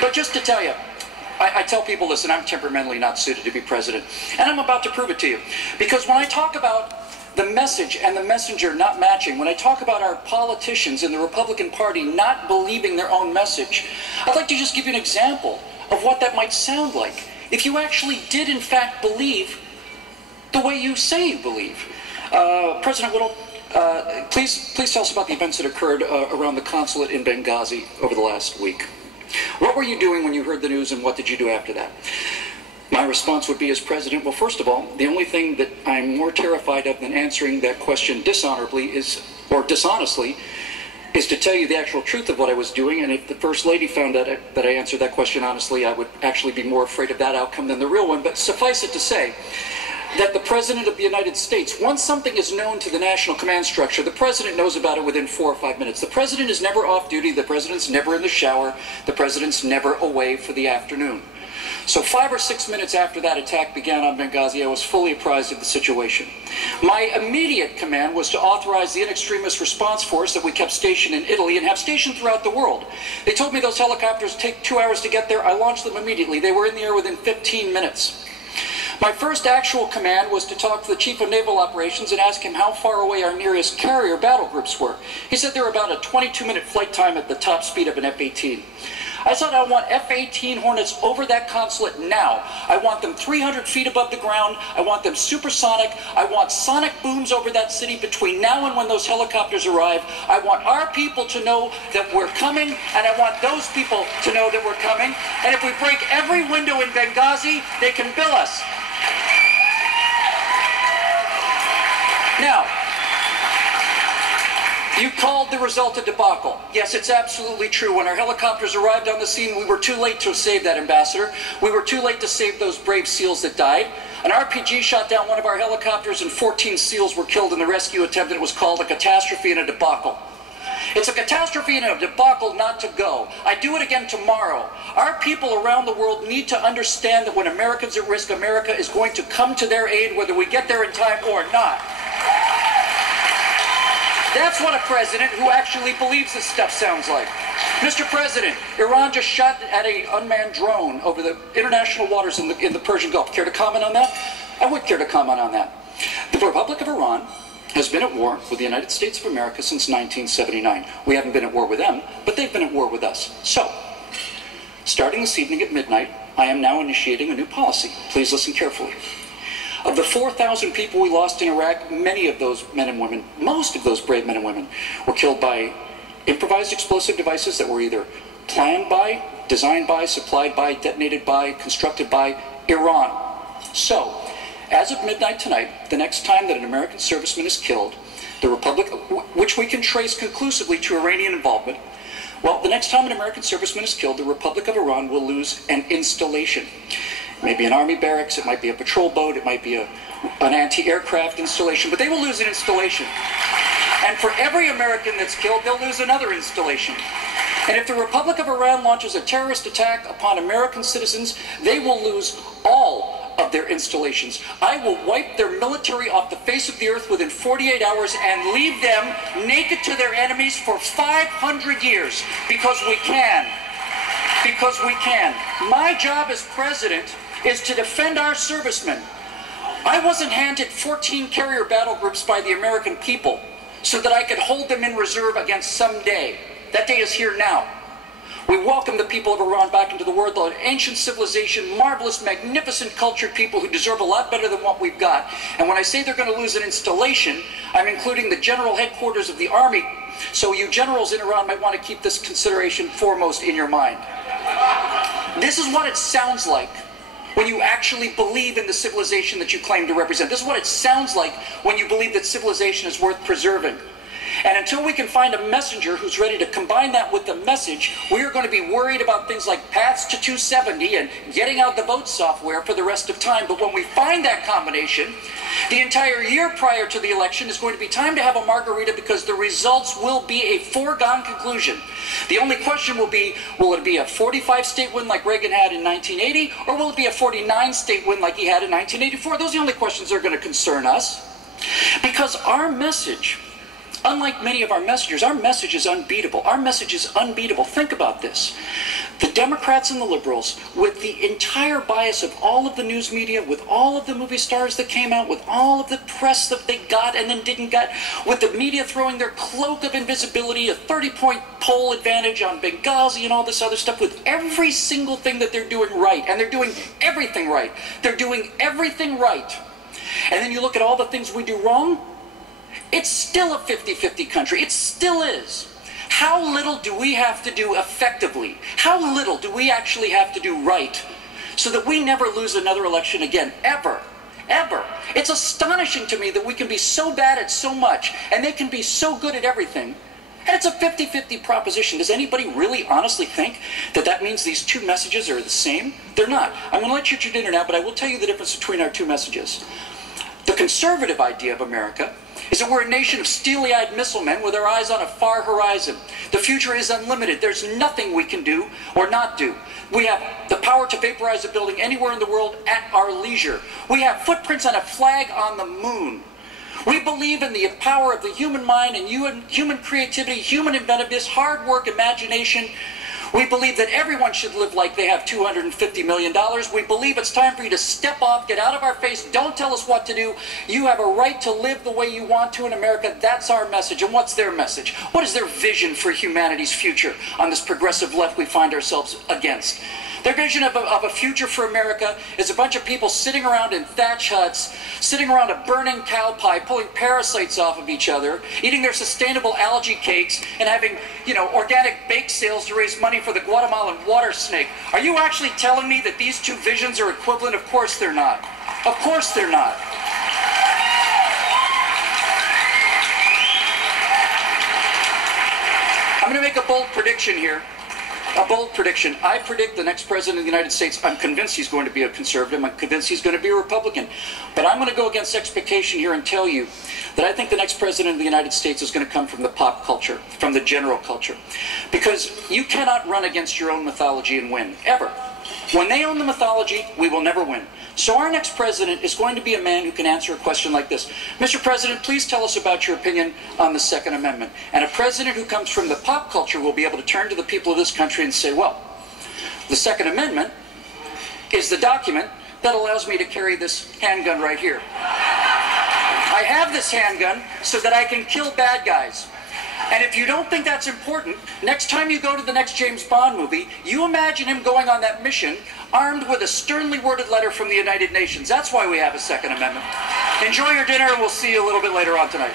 But just to tell you, I tell people, listen, I'm temperamentally not suited to be president, and I'm about to prove it to you. Because when I talk about the message and the messenger not matching, when I talk about our politicians in the Republican Party not believing their own message, I'd like to just give you an example of what that might sound like if you actually did in fact believe the way you say you believe. President Whittle, please tell us about the events that occurred around the consulate in Benghazi over the last week. What were you doing when you heard the news, and what did you do after that? My response would be, as president, well, first of all, the only thing that I'm more terrified of than answering that question dishonorably or dishonestly, is to tell you the actual truth of what I was doing. And if the First Lady found out that I answered that question honestly, I would actually be more afraid of that outcome than the real one. But suffice it to say that the President of the United States, once something is known to the National Command Structure, the President knows about it within 4 or 5 minutes. The President is never off duty. The President's never in the shower. The President's never away for the afternoon. So 5 or 6 minutes after that attack began on Benghazi, I was fully apprised of the situation. My immediate command was to authorize the in extremis response force that we kept stationed in Italy and have stationed throughout the world. They told me those helicopters take 2 hours to get there. I launched them immediately. They were in the air within 15 minutes. My first actual command was to talk to the Chief of Naval Operations and ask him how far away our nearest carrier battle groups were. He said they were about a 22-minute flight time at the top speed of an F-18. I said I want F-18 Hornets over that consulate now. I want them 300 feet above the ground. I want them supersonic. I want sonic booms over that city between now and when those helicopters arrive. I want our people to know that we're coming, and I want those people to know that we're coming. And if we break every window in Benghazi, they can bill us. Now, you called the result a debacle. Yes, it's absolutely true. When our helicopters arrived on the scene, we were too late to save that ambassador. We were too late to save those brave SEALs that died. An RPG shot down one of our helicopters and 14 SEALs were killed in the rescue attempt, and it was called a catastrophe and a debacle. It's a catastrophe and a debacle not to go. I do it again tomorrow. Our people around the world need to understand that when Americans are at risk, America is going to come to their aid, whether we get there in time or not. That's what a president who actually believes this stuff sounds like. Mr. President, Iran just shot at an unmanned drone over the international waters in the Persian Gulf. Care to comment on that? I would care to comment on that. The Republic of Iran has been at war with the United States of America since 1979. We haven't been at war with them, but they've been at war with us. So, starting this evening at midnight, I am now initiating a new policy. Please listen carefully. Of the 4,000 people we lost in Iraq, many of those men and women, most of those brave men and women, were killed by improvised explosive devices that were either planned by, designed by, supplied by, detonated by, constructed by Iran. So, as of midnight tonight, the next time that an American serviceman is killed, the Republic, which we can trace conclusively to Iranian involvement, well, the next time an American serviceman is killed, the Republic of Iran will lose an installation. It may be an army barracks, it might be a patrol boat, it might be an anti-aircraft installation, but they will lose an installation. And for every American that's killed, they'll lose another installation. And if the Republic of Iran launches a terrorist attack upon American citizens, they will lose all of their installations. I will wipe their military off the face of the earth within 48 hours and leave them naked to their enemies for 500 years, because we can. Because we can. My job as president is to defend our servicemen. I wasn't handed 14 carrier battle groups by the American people so that I could hold them in reserve against some day. That day is here now. We welcome the people of Iran back into the world, an ancient civilization, marvelous, magnificent, cultured people who deserve a lot better than what we've got. And when I say they're going to lose an installation, I'm including the general headquarters of the army. So you generals in Iran might want to keep this consideration foremost in your mind. This is what it sounds like when you actually believe in the civilization that you claim to represent. This is what it sounds like when you believe that civilization is worth preserving. And until we can find a messenger who's ready to combine that with the message, we are going to be worried about things like paths to 270 and getting out the vote software for the rest of time. But when we find that combination, the entire year prior to the election is going to be time to have a margarita, because the results will be a foregone conclusion. The only question will be, will it be a 45-state win like Reagan had in 1980, or will it be a 49-state win like he had in 1984? Those are the only questions that are going to concern us. Because our message Unlike many of our messengers, our message is unbeatable. Our message is unbeatable. Think about this. The Democrats and the liberals, with the entire bias of all of the news media, with all of the movie stars that came out, with all of the press that they got and then didn't get, with the media throwing their cloak of invisibility, a 30-point poll advantage on Benghazi and all this other stuff, with every single thing that they're doing right, and they're doing everything right. They're doing everything right. And then you look at all the things we do wrong, it's still a 50-50 country. It still is. How little do we have to do effectively? How little do we actually have to do right so that we never lose another election again, ever? Ever. It's astonishing to me that we can be so bad at so much and they can be so good at everything. And it's a 50-50 proposition. Does anybody really honestly think that that means these two messages are the same? They're not. I'm going to let you eat your dinner now, but I will tell you the difference between our two messages. The conservative idea of America is that we're a nation of steely-eyed missile men with our eyes on a far horizon. The future is unlimited. There's nothing we can do or not do. We have the power to vaporize a building anywhere in the world at our leisure. We have footprints on a flag on the moon. We believe in the power of the human mind and human creativity, human inventiveness, hard work, imagination. We believe that everyone should live like they have $250 million. We believe it's time for you to step off, get out of our face, don't tell us what to do. You have a right to live the way you want to in America. That's our message. And what's their message? What is their vision for humanity's future on this progressive left we find ourselves against? Their vision of a future for America is a bunch of people sitting around in thatch huts, sitting around a burning cow pie, pulling parasites off of each other, eating their sustainable algae cakes, and having, organic bake sales to raise money for the Guatemalan water snake. Are you actually telling me that these two visions are equivalent? Of course they're not. Of course they're not. I'm going to make a bold prediction here. A bold prediction. I predict the next president of the United States, I'm convinced he's going to be a conservative, I'm convinced he's going to be a Republican. But I'm going to go against expectation here and tell you that I think the next president of the United States is going to come from the pop culture, from the general culture. Because you cannot run against your own mythology and win, ever. When they own the mythology, we will never win. So our next president is going to be a man who can answer a question like this. Mr. President, please tell us about your opinion on the Second Amendment. And a president who comes from the pop culture will be able to turn to the people of this country and say, well, the Second Amendment is the document that allows me to carry this handgun right here. I have this handgun so that I can kill bad guys. And if you don't think that's important, next time you go to the next James Bond movie, you imagine him going on that mission armed with a sternly worded letter from the United Nations. That's why we have a Second Amendment. Enjoy your dinner, and we'll see you a little bit later on tonight.